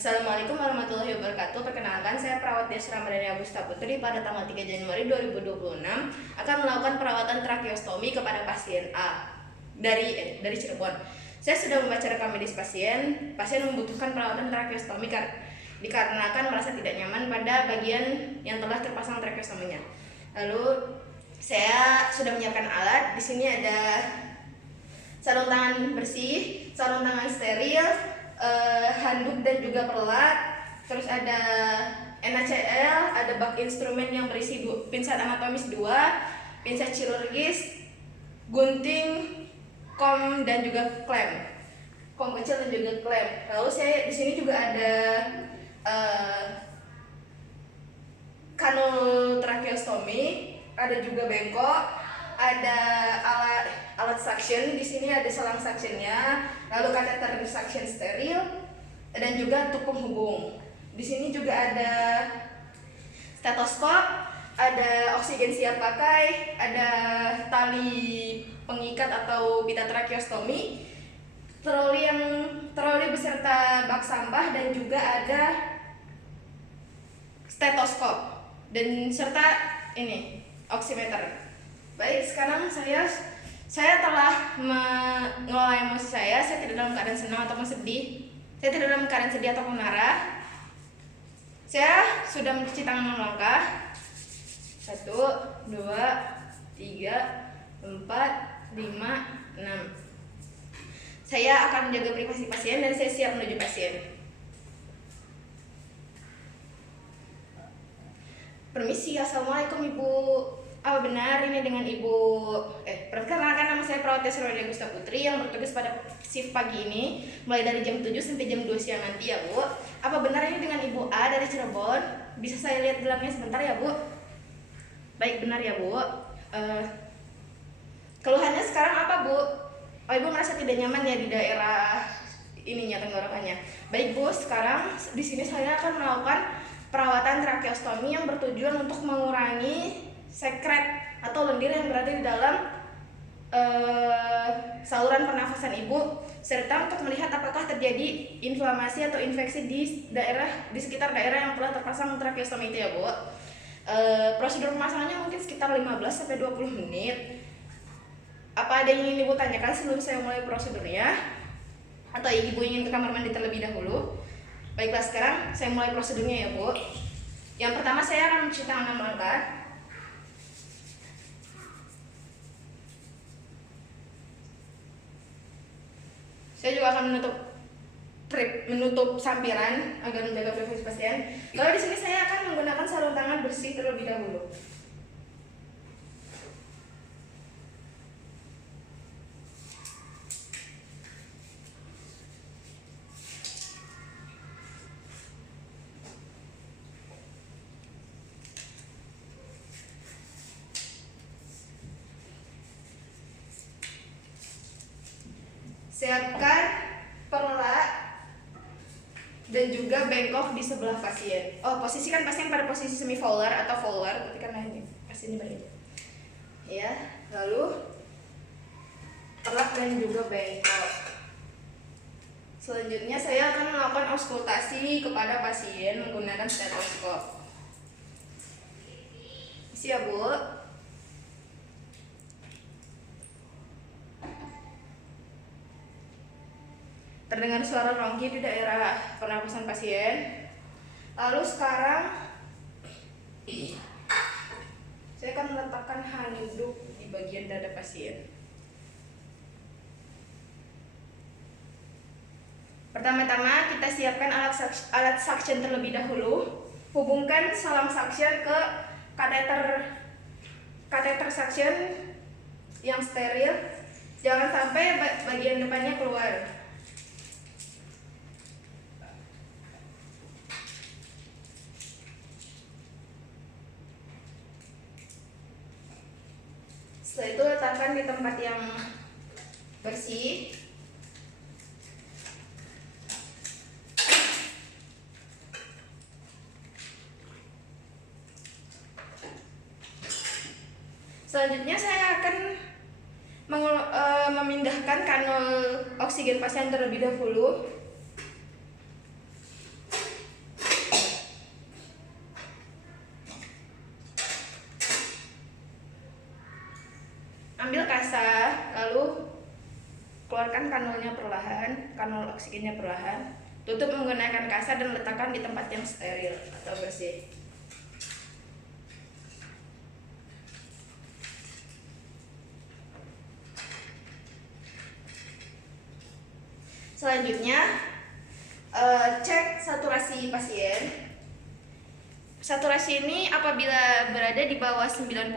Assalamualaikum warahmatullahi wabarakatuh. Perkenalkan, saya perawat Des Ramadhani Agusta Putri pada tanggal 3 Januari 2026 akan melakukan perawatan tracheostomi kepada pasien A dari Cirebon. Saya sudah membaca rekam medis pasien. Pasien membutuhkan perawatan tracheostomi dikarenakan merasa tidak nyaman pada bagian yang telah terpasang tracheostominya. Lalu saya sudah menyiapkan alat. Di sini ada sarung tangan bersih, sarung tangan steril, handuk dan juga pelat. Terus ada NaCl, ada bak instrumen yang berisi pinset anatomis 2, pinset chirurgis, gunting, kom dan juga klem, kom kecil dan juga klem. Lalu saya di sini juga ada kanul tracheostomi, ada juga bengkok, ada alat suction. Di sini ada selang suctionnya, lalu kateter suction steril, dan juga tube penghubung. Di sini juga ada stetoskop, ada oksigen siap pakai, ada tali pengikat atau pita tracheostomi, troli beserta bak sampah, dan juga ada stetoskop dan serta ini oximeter. Baik, sekarang saya telah mengelola emosi saya. Saya tidak dalam keadaan senang ataupun sedih. Saya tidak dalam keadaan sedih ataupun marah. Saya sudah mencuci tangan 6 langkah. 1, 2, 3, 4, 5, 6. Saya akan menjaga privasi pasien dan saya siap menuju pasien. Permisi, assalamualaikum Ibu. Apa benar ini dengan Ibu? Perkenalkan, nama saya perawat Des Ramadhani Agusta Putri yang bertugas pada shift pagi ini mulai dari jam 7 sampai jam 2 siang nanti ya Bu. Apa benar ini dengan Ibu A dari Cirebon? Bisa saya lihat gelangnya sebentar ya Bu? Baik, benar ya Bu. Keluhannya sekarang apa Bu? Oh, Ibu merasa tidak nyaman ya di daerah ininya, tenggorokannya. Baik Bu, sekarang di sini saya akan melakukan perawatan tracheostomi yang bertujuan untuk mengurangi sekret atau lendir yang berada di dalam saluran pernafasan ibu, serta untuk melihat apakah terjadi inflamasi atau infeksi di sekitar daerah yang telah terpasang tracheostomi itu ya Bu. Prosedur pemasangannya mungkin sekitar 15-20 menit. Apa ada yang ingin Ibu tanyakan sebelum saya mulai prosedurnya? Atau Ibu ingin ke kamar mandi terlebih dahulu? Baiklah, sekarang saya mulai prosedurnya ya Bu. Yang pertama saya akan mencuci tangan 6 langkah. Saya juga akan menutup sampiran agar menjaga privasi pasien. Lalu di sini saya akan menggunakan sarung tangan bersih terlebih dahulu. Siapkan pelat dan juga bengkok di sebelah pasien. Posisikan pasien pada posisi semi volar atau volar, ketika naik pasien balik. Ya, lalu pelat dan juga bengkok. Selanjutnya saya akan melakukan auskultasi kepada pasien menggunakan stetoskop. Siap Bu. Terdengar suara rongki di daerah pernapasan pasien. Lalu sekarang saya akan meletakkan handuk di bagian dada pasien. Pertama-tama kita siapkan alat suction terlebih dahulu. Hubungkan selang suction ke kateter suction yang steril. Jangan sampai bagian depannya keluar. Setelah itu letakkan di tempat yang bersih. Selanjutnya saya akan memindahkan kanul oksigen pasien terlebih dahulu. kasa, lalu keluarkan kanulnya perlahan, kanul oksigennya perlahan. Tutup menggunakan kasa dan letakkan di tempat yang steril atau bersih. Selanjutnya, cek saturasi pasien. Saturasi ini apabila berada di bawah 90,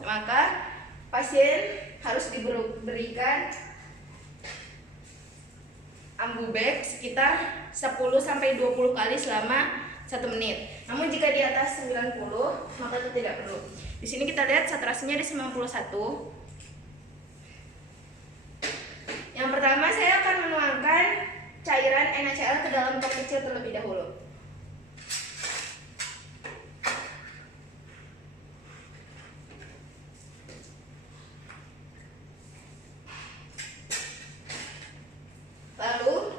maka pasien harus diberikan ambubek sekitar 10-20 kali selama 1 menit. Namun jika di atas 90, maka itu tidak perlu. Di sini kita lihat saturasinya di 91. Yang pertama, saya akan menuangkan cairan NaCl ke dalam tong kecil terlebih dahulu. Lalu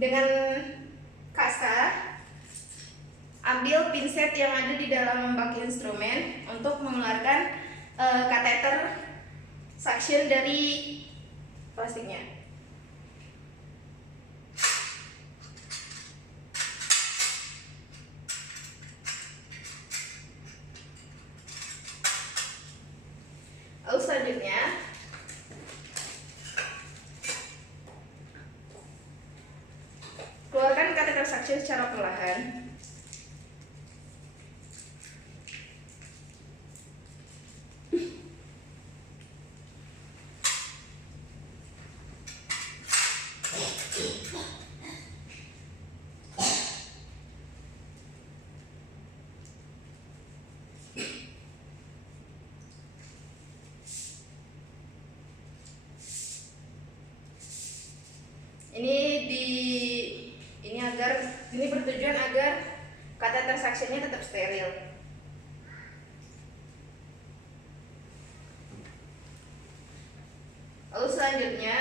dengan kasa ambil pinset yang ada di dalam bak instrumen untuk mengeluarkan kateter suction dari plastiknya. Lalu selanjutnya keluarkan kateter suction secara perlahan. Ini bertujuan agar kateter suctionnya tetap steril. Lalu selanjutnya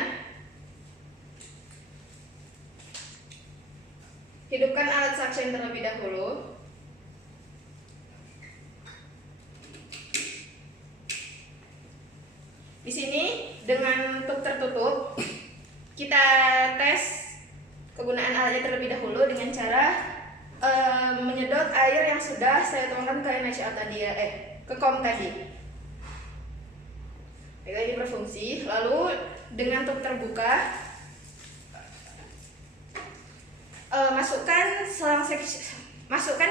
hidupkan alat suction terlebih dahulu. Di sini dengan tub tertutup kita tes kegunaan alatnya terlebih dahulu dengan cara menyedot air yang sudah saya tuangkan ke NaCl tadi ya, ke kom tadi. Ini berfungsi. Lalu dengan tub terbuka masukkan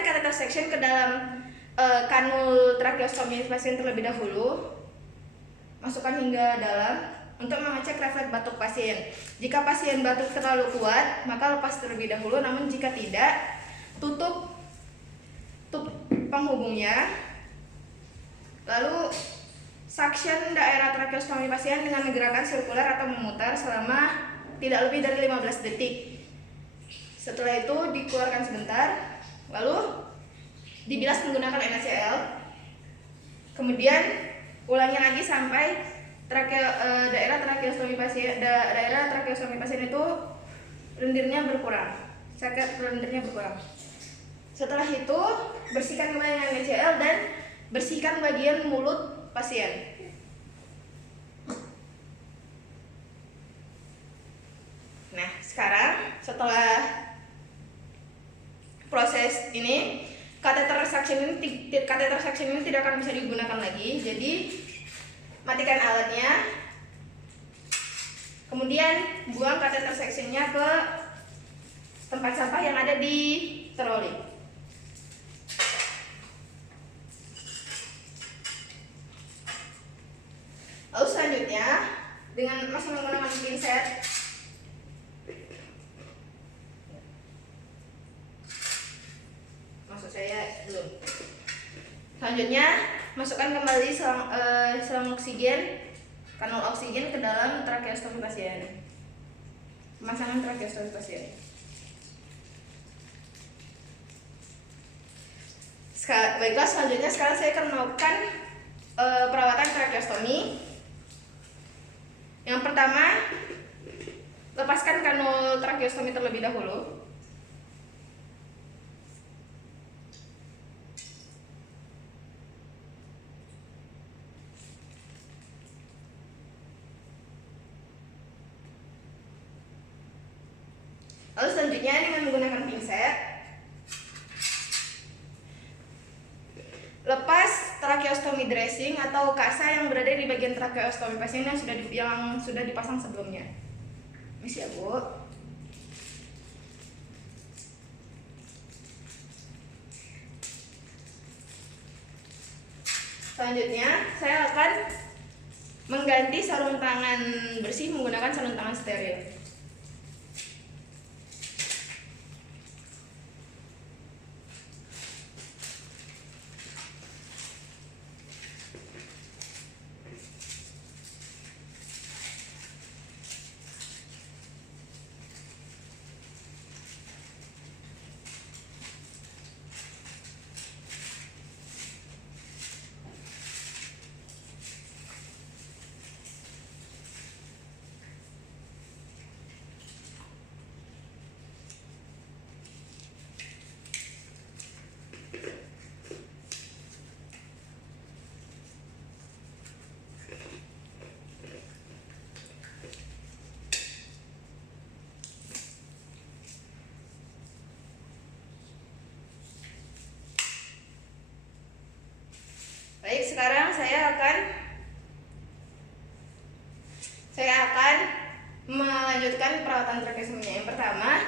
kateter suction ke dalam kanul tracheostomi pasien terlebih dahulu. Masukkan hingga dalam untuk mengecek refleks batuk pasien. Jika pasien batuk terlalu kuat, maka lepas terlebih dahulu. Namun jika tidak, tutup penghubungnya. Lalu suction daerah tracheostomi pasien dengan gerakan sirkuler atau memutar selama tidak lebih dari 15 detik. Setelah itu dikeluarkan sebentar, lalu dibilas menggunakan NaCl. Kemudian ulangi lagi sampai daerah tracheostomi pasien itu lendirnya berkurang, sakit lendirnya berkurang. Setelah itu bersihkan kembali dengan NaCl dan bersihkan bagian mulut pasien. Nah, sekarang setelah proses ini kateter suction ini tidak akan bisa digunakan lagi. Jadi matikan alatnya, kemudian buang kateter suctionnya ke tempat sampah yang ada di troli. Lalu selanjutnya dengan masih menggunakan pinset, maksud saya belum. Selanjutnya masukkan kembali selang oksigen, kanul oksigen ke dalam tracheostomi pasien. Pemasangan tracheostomi pasien. Baiklah, selanjutnya sekarang saya akan melakukan perawatan tracheostomi. Yang pertama, lepaskan kanul tracheostomi terlebih dahulu. Lalu selanjutnya dengan menggunakan pinset, lepas tracheostomy dressing atau kasa yang berada di bagian tracheostomy pasien yang sudah dipasang sebelumnya. Misi ya Bu. Selanjutnya saya akan mengganti sarung tangan bersih menggunakan sarung tangan steril. Baik, sekarang saya akan melanjutkan perawatan tracheostominya. Yang pertama,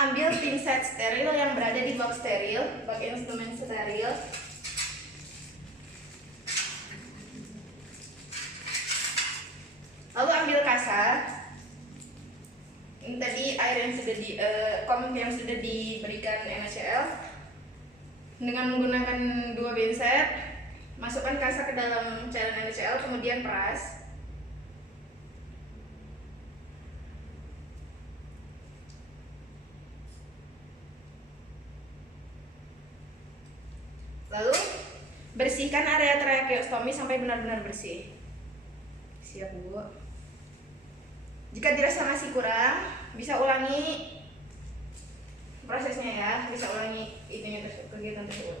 ambil pinset steril yang berada di box steril, pakai instrumen steril. Lalu ambil kasa. Ini tadi air yang sudah komik yang sudah diberikan NaCl. Dengan menggunakan 2 pinset, masukkan kasa ke dalam cairan NaCl, kemudian peras. Lalu bersihkan area tracheostomi sampai benar-benar bersih. Siap Bu. Jika dirasa masih kurang, bisa ulangi prosesnya ya, bisa ulangi kegiatan tersebut.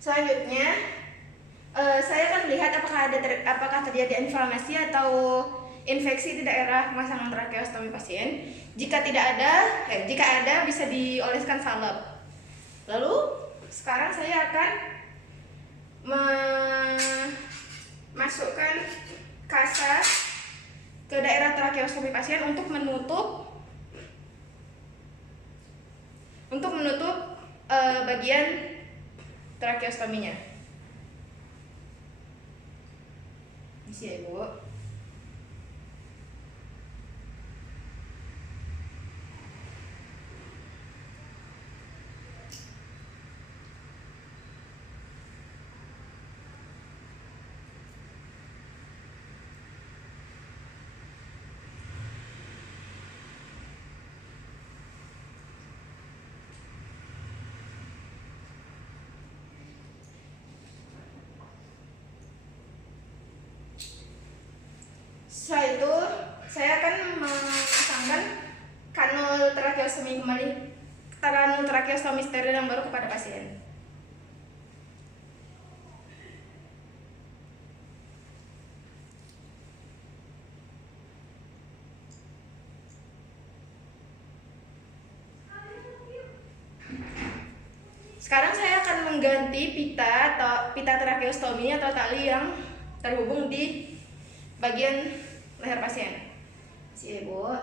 Selanjutnya, saya akan melihat apakah terjadi inflamasi atau infeksi di daerah pemasangan tracheostomi pasien. Jika ada bisa dioleskan salep. Lalu sekarang saya akan memasukkan kasa ke daerah tracheostomi pasien untuk menutup bagian tracheostominya. Isi ya Bu. Setelah itu, saya akan memasangkan kanul tracheostomi steril yang baru kepada pasien. Sekarang saya akan mengganti pita tracheostomi atau tali yang terhubung di bagian leher pasien. Sini Bu.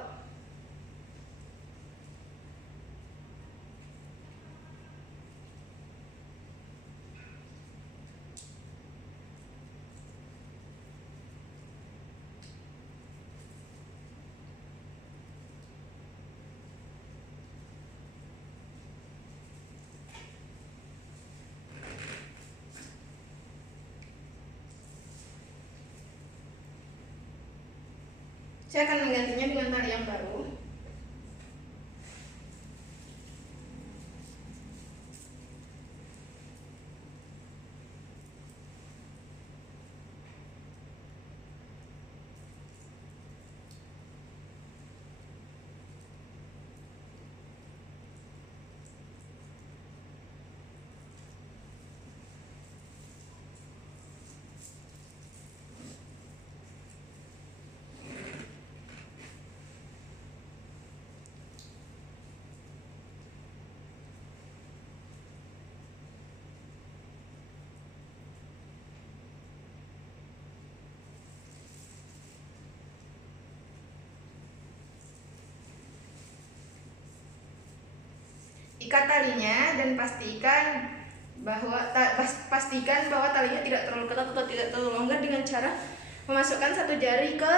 Saya akan menggantinya dengan tali yang baru. ikat talinya dan pastikan bahwa talinya tidak terlalu ketat atau tidak terlalu longgar dengan cara memasukkan satu jari ke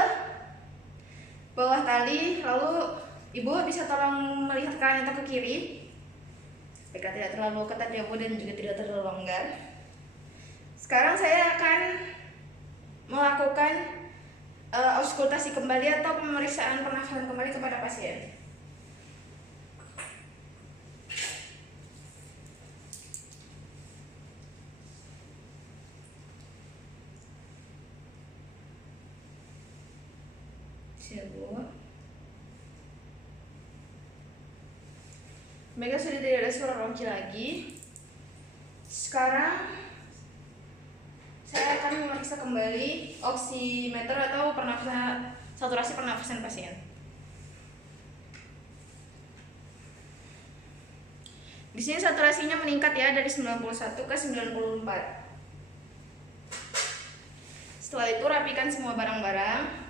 bawah tali, lalu ibu bisa tolong melihat ke kanan atau ke kiri agar tidak terlalu ketat ya bu, dan juga tidak terlalu longgar. Sekarang saya akan melakukan auskultasi kembali atau pemeriksaan pernafasan kembali kepada pasien. Mereka sudah tidak ada suara ronki lagi. Sekarang saya akan memeriksa kembali oximeter atau saturasi pernafasan pasien. Di sini saturasinya meningkat ya dari 91 ke 94. Setelah itu rapikan semua barang-barang.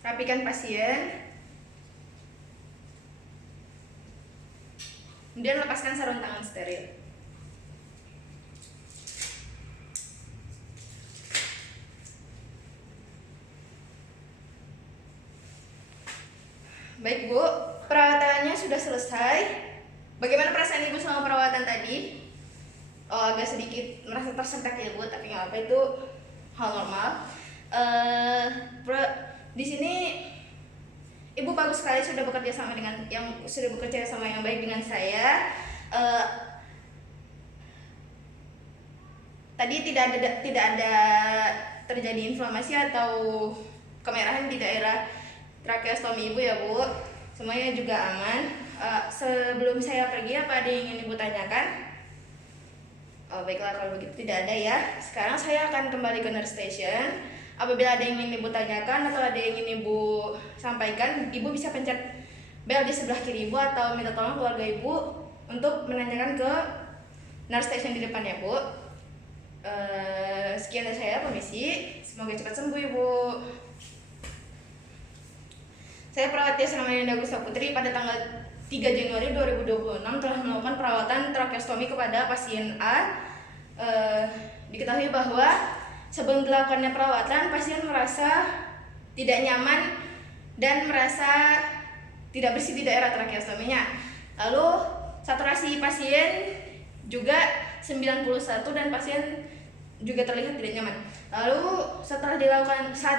Rapikan pasien. Kemudian lepaskan sarung tangan steril. Baik Bu, perawatannya sudah selesai. Bagaimana perasaan Ibu selama perawatan tadi? Oh, agak sedikit merasa tersentak ya Bu, tapi nggak apa, itu hal normal. Di sini Ibu bagus sekali sudah bekerja sama yang baik dengan saya. Tadi tidak ada terjadi inflamasi atau kemerahan di daerah tracheostomi Ibu ya Bu. Semuanya juga aman. Sebelum saya pergi, apa ada yang ingin Ibu tanyakan? Oh, baiklah, kalau begitu tidak ada ya. Sekarang saya akan kembali ke nurse station. Apabila ada yang ingin Ibu tanyakan atau ada yang ingin Ibu sampaikan, Ibu bisa pencet bel di sebelah kiri Ibu atau minta tolong keluarga Ibu untuk menanyakan ke nurse station di depan ya Bu. Sekian dari saya, permisi. Semoga cepat sembuh Ibu. Saya perawat Tias Ramadhani Agusta Putri pada tanggal 3 Januari 2026 telah melakukan perawatan tracheostomi kepada pasien A. Diketahui bahwa sebelum dilakukannya perawatan, pasien merasa tidak nyaman dan merasa tidak bersih di daerah tracheostominya. Lalu saturasi pasien juga 91 dan pasien juga terlihat tidak nyaman. Lalu saat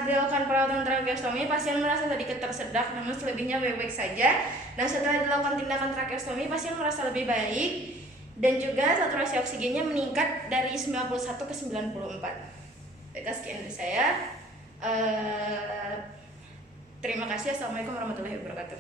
dilakukan perawatan tracheostomi, pasien merasa sedikit tersedak, namun selebihnya baik-baik saja. Dan setelah dilakukan tindakan tracheostomi, pasien merasa lebih baik dan juga saturasi oksigennya meningkat dari 91 ke 94. Baiklah, sekian dari saya. Terima kasih. Assalamualaikum warahmatullahi wabarakatuh.